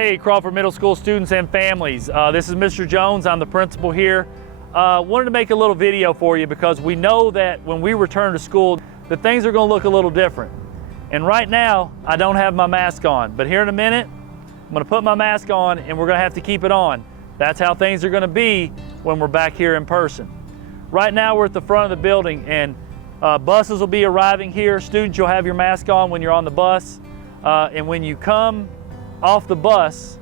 Hey, Crawford Middle School students and families. This is Mr. Jones. I'm the principal here. Wanted to make a little video for you because we know that when we return to school, that things are going to look a little different. And right now, I don't have my mask on, but here in a minute, I'm going to put my mask on and we're going to have to keep it on. That's how things are going to be when we're back here in person. Right now, we're at the front of the building and buses will be arriving here. Students, you'll have your mask on when you're on the bus. And when you come off the bus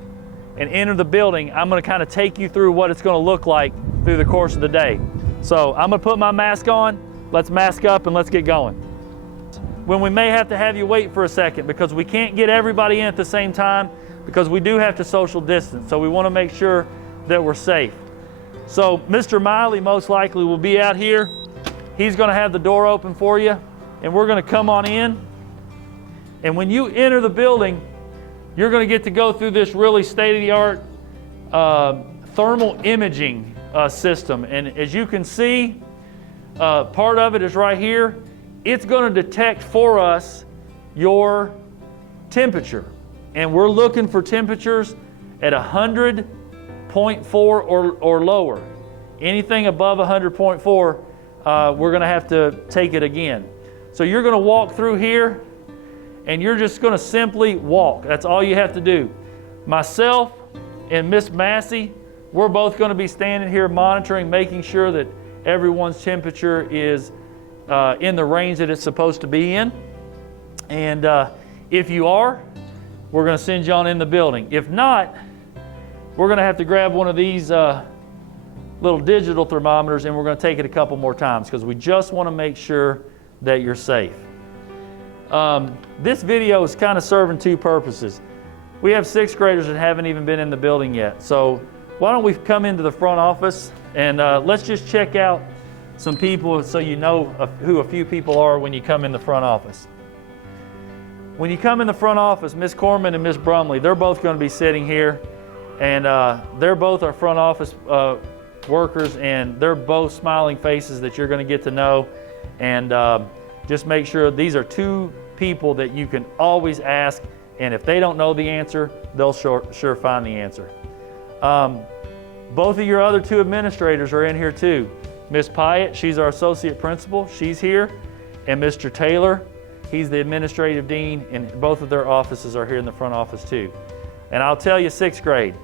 and enter the building, I'm going to kind of take you through what it's going to look like through the course of the day. So I'm going to put my mask on, let's mask up and let's get going. When we may have to have you wait for a second because we can't get everybody in at the same time because we do have to social distance, so we want to make sure that we're safe. So Mr. Miley most likely will be out here. He's going to have the door open for you and we're going to come on in. And when you enter the building, you're going to get to go through this really state-of-the-art thermal imaging system. And as you can see, part of it is right here. It's going to detect for us your temperature. And we're looking for temperatures at 100.4 or lower. Anything above 100.4, we're going to have to take it again. So you're going to walk through here and you're just going to simply walk. That's all you have to do. Myself and Miss Massey, we're both going to be standing here monitoring, making sure that everyone's temperature is in the range that it's supposed to be in. And if you are, we're going to send you on in the building. If not, we're going to have to grab one of these little digital thermometers and we're going to take it a couple more times because we just want to make sure that you're safe. This video is kind of serving two purposes. We have sixth graders that haven't even been in the building yet. So why don't we come into the front office and let's just check out some people so you know who a few people are when you come in the front office. When you come in the front office, Miss Corman and Miss Brumley, they're both going to be sitting here and they're both our front office workers and they're both smiling faces that you're going to get to know. And just make sure these are two people that you can always ask, and if they don't know the answer, they'll sure find the answer. Both of your other two administrators are in here too. Miss Pyatt, she's our associate principal, she's here, and Mr. Taylor, he's the administrative dean, and both of their offices are here in the front office too. And I'll tell you, sixth grade,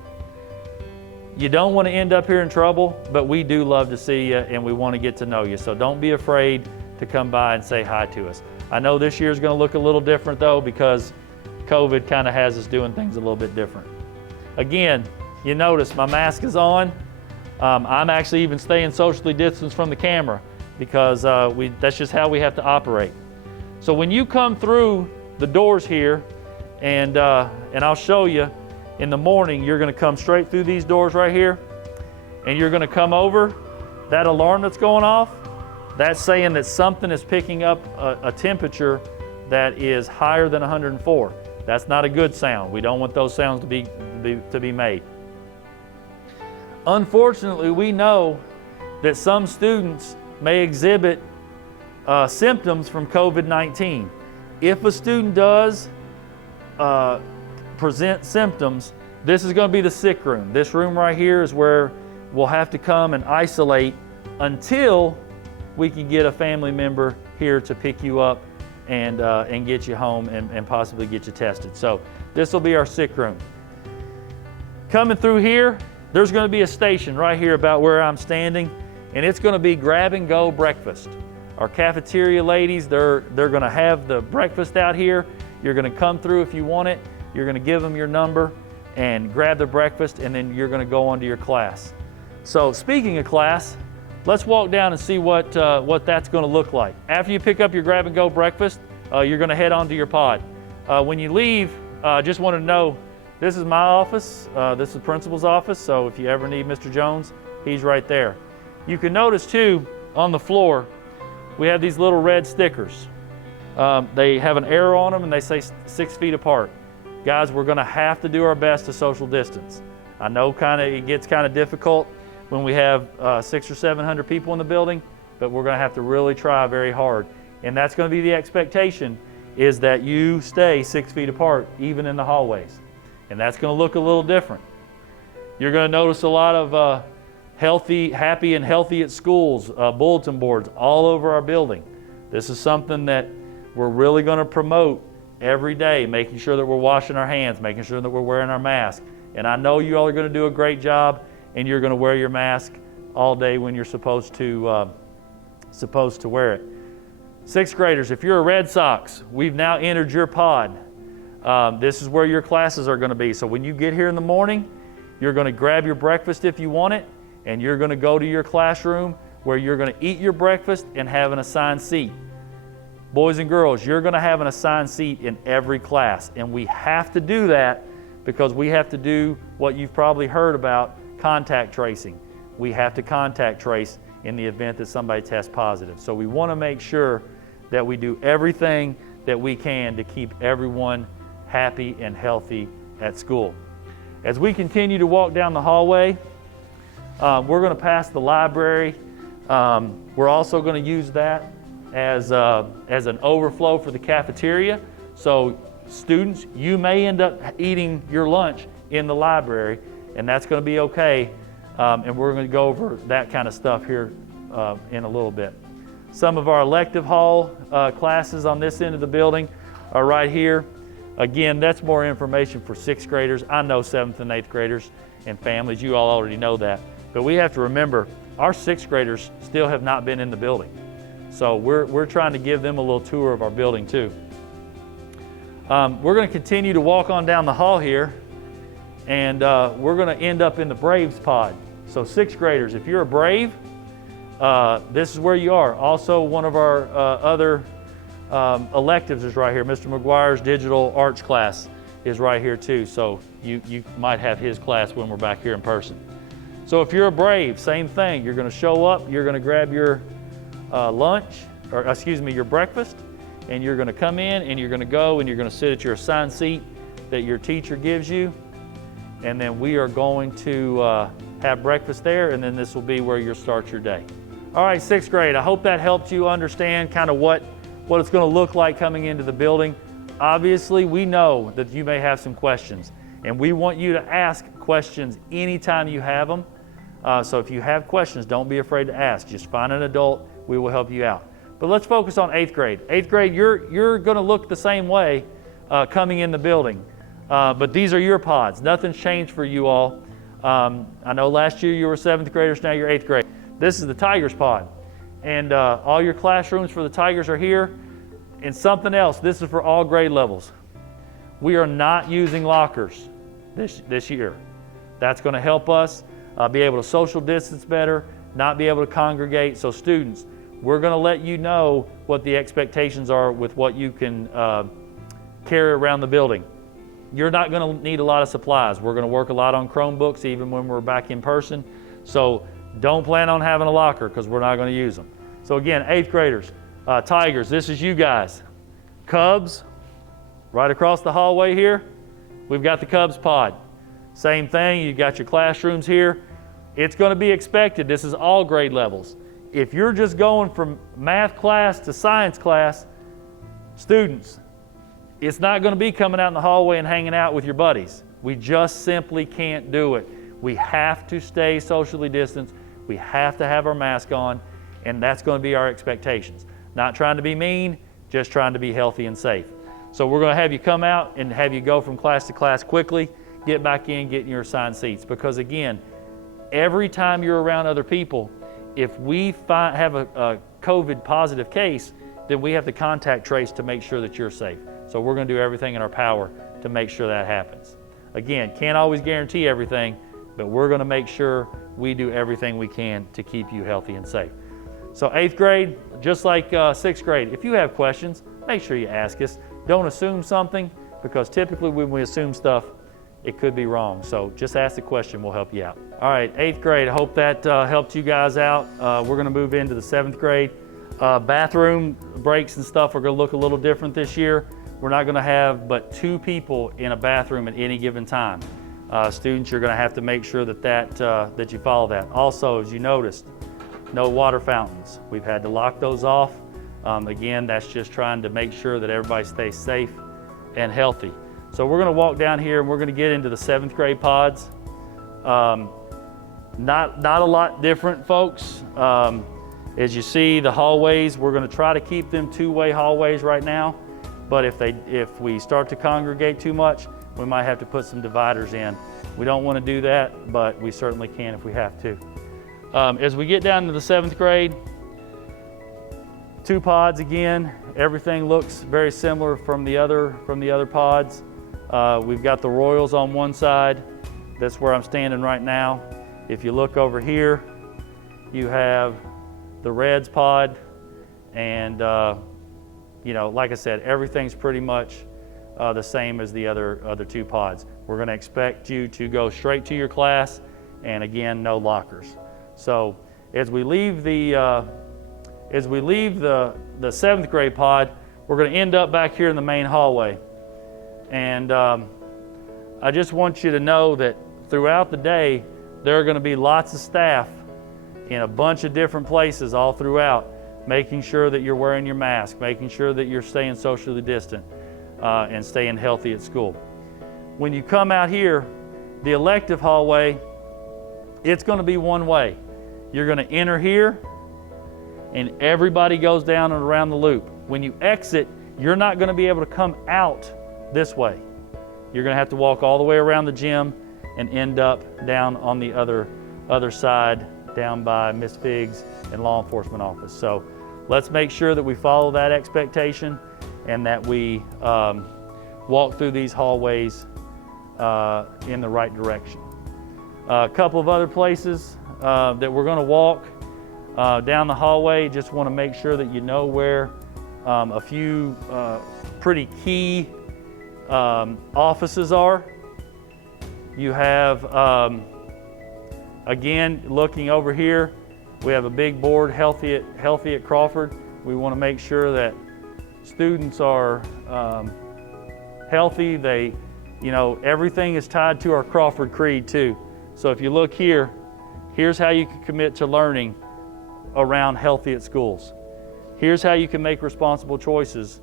you don't want to end up here in trouble, but we do love to see you and we want to get to know you, so don't be afraid to come by and say hi to us. I know this year is going to look a little different though because COVID kind of has us doing things a little bit different. Again, you notice my mask is on. I'm actually even staying socially distanced from the camera because that's just how we have to operate. So when you come through the doors here and I'll show you in the morning, you're going to come straight through these doors right here and you're going to come over that alarm that's going off. That's saying that something is picking up a temperature that is higher than 104. That's not a good sound. We don't want those sounds to be made. Unfortunately, we know that some students may exhibit symptoms from COVID-19. If a student does present symptoms, this is going to be the sick room. This room right here is where we'll have to come and isolate until we can get a family member here to pick you up and get you home and possibly get you tested. So this will be our sick room. Coming through here, there's going to be a station right here about where I'm standing, and it's going to be grab and go breakfast. Our cafeteria ladies, they're going to have the breakfast out here. You're going to come through if you want it. You're going to give them your number and grab the breakfast, and then you're going to go on to your class. So speaking of class, let's walk down and see what that's going to look like. After you pick up your grab and go breakfast, you're going to head on to your pod. When you leave, just want to know, this is my office. This is the principal's office. So if you ever need Mr. Jones, he's right there. You can notice too, on the floor, we have these little red stickers. They have an arrow on them and they say 6 feet apart. Guys, we're going to have to do our best to social distance. I know it gets kind of difficult when we have 600 or 700 people in the building, but we're going to have to really try very hard. And that's going to be the expectation, is that you stay 6 feet apart, even in the hallways. and that's going to look a little different. You're going to notice a lot of happy and healthy at schools, bulletin boards all over our building. This is something that we're really going to promote every day, making sure that we're washing our hands, making sure that we're wearing our mask. And I know you all are going to do a great job, and you're going to wear your mask all day when you're supposed to wear it. Sixth graders, if you're a Red Sox, we've now entered your pod. This is where your classes are going to be. So when you get here in the morning, you're going to grab your breakfast if you want it, and you're going to go to your classroom where you're going to eat your breakfast and have an assigned seat. Boys and girls, you're going to have an assigned seat in every class, and we have to do that because we have to do what you've probably heard about, contact tracing. We have to contact trace in the event that somebody tests positive. So we want to make sure that we do everything that we can to keep everyone happy and healthy at school. As we continue to walk down the hallway, we're going to pass the library. We're also going to use that as an overflow for the cafeteria. So students, you may end up eating your lunch in the library, and that's going to be okay. And we're going to go over that kind of stuff here in a little bit. Some of our elective hall classes on this end of the building are right here. Again, that's more information for sixth graders. I know seventh and eighth graders and families, you all already know that. But we have to remember, our sixth graders still have not been in the building. So we're trying to give them a little tour of our building too. We're going to continue to walk on down the hall here, and we're going to end up in the Braves pod. So sixth graders, if you're a Brave, this is where you are. Also, one of our other electives is right here. Mr. McGuire's digital arts class is right here too. So you might have his class when we're back here in person. So if you're a Brave, same thing. You're going to show up, you're going to grab your your breakfast, and you're going to come in and you're going to go and you're going to sit at your assigned seat that your teacher gives you. And then we are going to have breakfast there, and then this will be where you'll start your day. All right, sixth grade, I hope that helped you understand kind of what it's going to look like coming into the building. Obviously, we know that you may have some questions, and we want you to ask questions anytime you have them. So if you have questions, don't be afraid to ask. Just find an adult, we will help you out. But let's focus on eighth grade. Eighth grade, you're going to look the same way coming in the building. But these are your pods. Nothing's changed for you all. I know last year you were seventh graders, now you're eighth grade. This is the Tigers pod. And all your classrooms for the Tigers are here. And something else, this is for all grade levels. We are not using lockers this year. That's going to help us be able to social distance better, not be able to congregate. So students, we're going to let you know what the expectations are with what you can carry around the building. You're not going to need a lot of supplies. We're going to work a lot on Chromebooks even when we're back in person. So don't plan on having a locker because we're not going to use them. So again, eighth graders, Tigers, this is you guys. Cubs, right across the hallway here, we've got the Cubs pod. Same thing, you've got your classrooms here. It's going to be expected. This is all grade levels. If you're just going from math class to science class, students, it's not going to be coming out in the hallway and hanging out with your buddies. We just simply can't do it. We have to stay socially distanced. We have to have our mask on, and that's going to be our expectations. Not trying to be mean, just trying to be healthy and safe. So we're going to have you come out and have you go from class to class quickly, get back in, get in your assigned seats. Because again, every time you're around other people, if we have a COVID positive case, then we have to contact trace to make sure that you're safe. So we're going to do everything in our power to make sure that happens. Again, can't always guarantee everything, but we're going to make sure we do everything we can to keep you healthy and safe. So eighth grade, just like sixth grade, if you have questions, make sure you ask us. Don't assume something, because typically when we assume stuff, it could be wrong. So just ask the question, we'll help you out. All right, eighth grade, I hope that helped you guys out. We're going to move into the seventh grade. Bathroom breaks and stuff are going to look a little different this year. We're not going to have but 2 people in a bathroom at any given time. Students, you're going to have to make sure that you follow that. Also, as you noticed, no water fountains. We've had to lock those off. Again, that's just trying to make sure that everybody stays safe and healthy. So we're going to walk down here and we're going to get into the 7th grade pods. Not a lot different, folks. As you see, the hallways, we're going to try to keep them two-way hallways right now. But if we start to congregate too much, we might have to put some dividers in. We don't want to do that, but we certainly can if we have to. As we get down to the 7th grade, 2 pods again. Everything looks very similar from the other pods. We've got the Royals on one side. That's where I'm standing right now. If you look over here, you have the Reds pod, and like I said, everything's pretty much the same as the other 2 pods. We're going to expect you to go straight to your class, and again, no lockers. So as we leave the 7th grade pod, we're going to end up back here in the main hallway. And I just want you to know that throughout the day, there are going to be lots of staff in a bunch of different places all throughout, making sure that you're wearing your mask, making sure that you're staying socially distant, and staying healthy at school. When you come out here, the elective hallway, it's going to be one way. You're going to enter here, and everybody goes down and around the loop. When you exit, you're not going to be able to come out this way. You're going to have to walk all the way around the gym and end up down on the other side, down by Miss Figg's and law enforcement office. So let's make sure that we follow that expectation and that we walk through these hallways in the right direction. A couple of other places that we're going to walk down the hallway. Just want to make sure that you know where a few pretty key offices are. You have, again, looking over here, we have a big board, Healthy at Crawford. We want to make sure that students are healthy. Everything is tied to our Crawford Creed too. So if you look here, here's how you can commit to learning around healthy at schools. Here's how you can make responsible choices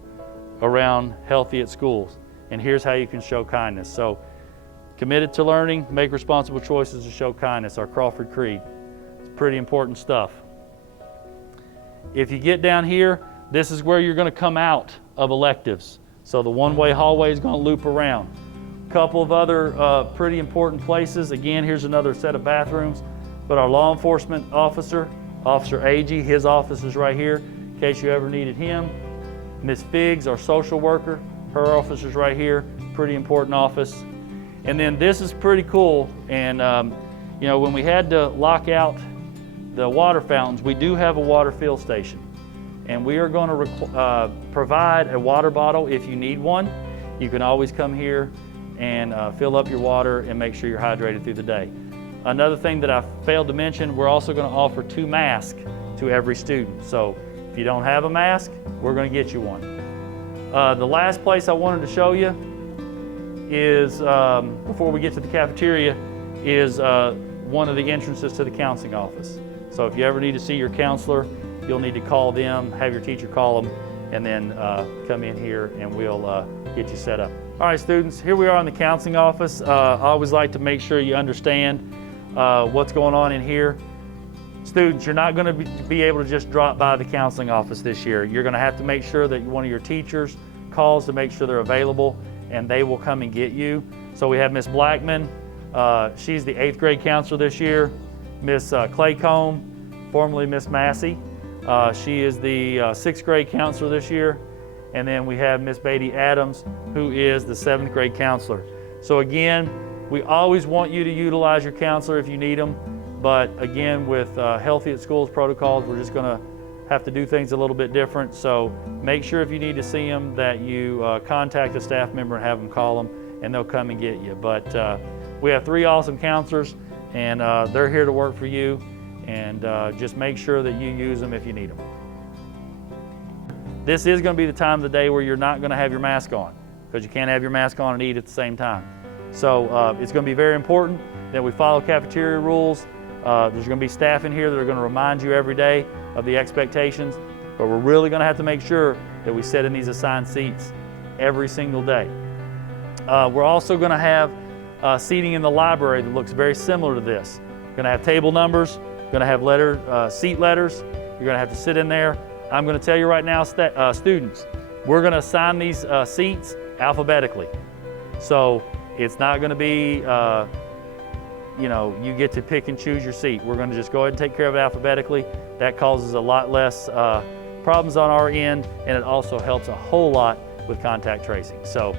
around healthy at schools. And here's how you can show kindness. So committed to learning, make responsible choices, to show kindness, our Crawford Creed. It's pretty important stuff. If you get down here, this is where you're going to come out of electives. So the one-way hallway is going to loop around. A couple of other pretty important places. Again, here's another set of bathrooms. But our law enforcement officer, Officer Agee, his office is right here in case you ever needed him. Miss Figg's, our social worker, her office is right here. Pretty important office. And then this is pretty cool. And when we had to lock out the water fountains, we do have a water fill station. And we are going to provide a water bottle if you need one. You can always come here and fill up your water and make sure you're hydrated through the day. Another thing that I failed to mention, we're also going to offer 2 masks to every student. So if you don't have a mask, we're going to get you one. The last place I wanted to show you is, before we get to the cafeteria, is one of the entrances to the counseling office. So if you ever need to see your counselor, you'll need to call them, have your teacher call them, and then come in here and we'll get you set up. All right, students, here we are in the counseling office. I always like to make sure you understand what's going on in here. Students, you're not going to be able to just drop by the counseling office this year. You're going to have to make sure that one of your teachers calls to make sure they're available, and they will come and get you. So we have Miss Blackman. She's the 8th grade counselor this year. Miss Claycomb, formerly Miss Massey. She is the 6th grade counselor this year. And then we have Miss Beatty Adams, who is the 7th grade counselor. So again, we always want you to utilize your counselor if you need them. But again, with Healthy at Schools protocols, we're just going to have to do things a little bit different. So make sure if you need to see them that you contact a staff member and have them call them, and they'll come and get you. But we have 3 awesome counselors, and they're here to work for you. And just make sure that you use them if you need them. This is going to be the time of the day where you're not going to have your mask on, because you can't have your mask on and eat at the same time. So it's going to be very important that we follow cafeteria rules. There's going to be staff in here that are going to remind you every day of the expectations, but we're really going to have to make sure that we sit in these assigned seats every single day. We're also going to have seating in the library that looks very similar to this. Going to have table numbers, going to have seat letters. You're going to have to sit in there. I'm going to tell you right now, students, we're going to assign these seats alphabetically. So it's not going to be, you get to pick and choose your seat. We're going to just go ahead and take care of it alphabetically. That causes a lot less problems on our end, and it also helps a whole lot with contact tracing. So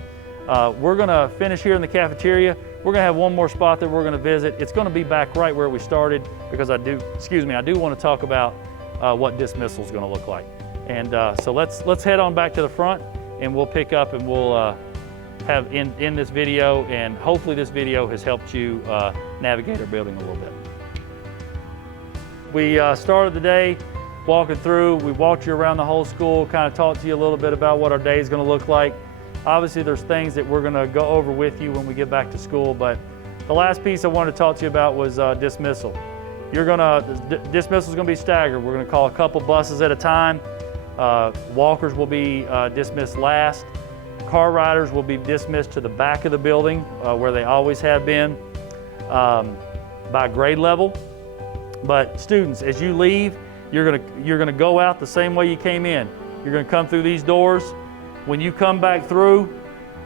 we're going to finish here in the cafeteria. We're going to have one more spot that we're going to visit. It's going to be back right where we started because I do want to talk about what dismissal is going to look like. And so let's head on back to the front, and we'll pick up and we'll have in this video, and hopefully this video has helped you navigate our building a little bit. We started the day walking through. We walked you around the whole school, kind of talked to you a little bit about what our day is going to look like. Obviously there's things that we're going to go over with you when we get back to school, but the last piece I wanted to talk to you about was dismissal. Dismissal is going to be staggered. We're going to call a couple buses at a time. Walkers will be dismissed last. Car riders will be dismissed to the back of the building where they always have been by grade level. But students, as you leave, you're gonna go out the same way you came in. You're gonna come through these doors. When you come back through,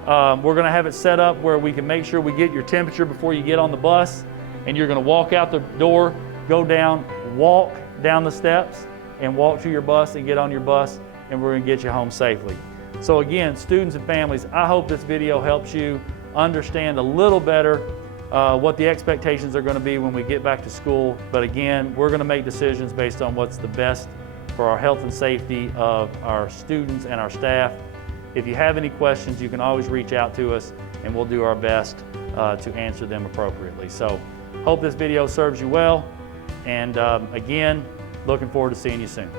we're gonna have it set up where we can make sure we get your temperature before you get on the bus, and you're gonna walk out the door, go down, walk down the steps, and walk to your bus and get on your bus, and we're gonna get you home safely. So again, students and families, I hope this video helps you understand a little better what the expectations are going to be when we get back to school. But again, we're going to make decisions based on what's the best for our health and safety of our students and our staff. If you have any questions, you can always reach out to us, and we'll do our best to answer them appropriately. So hope this video serves you well, and again, looking forward to seeing you soon.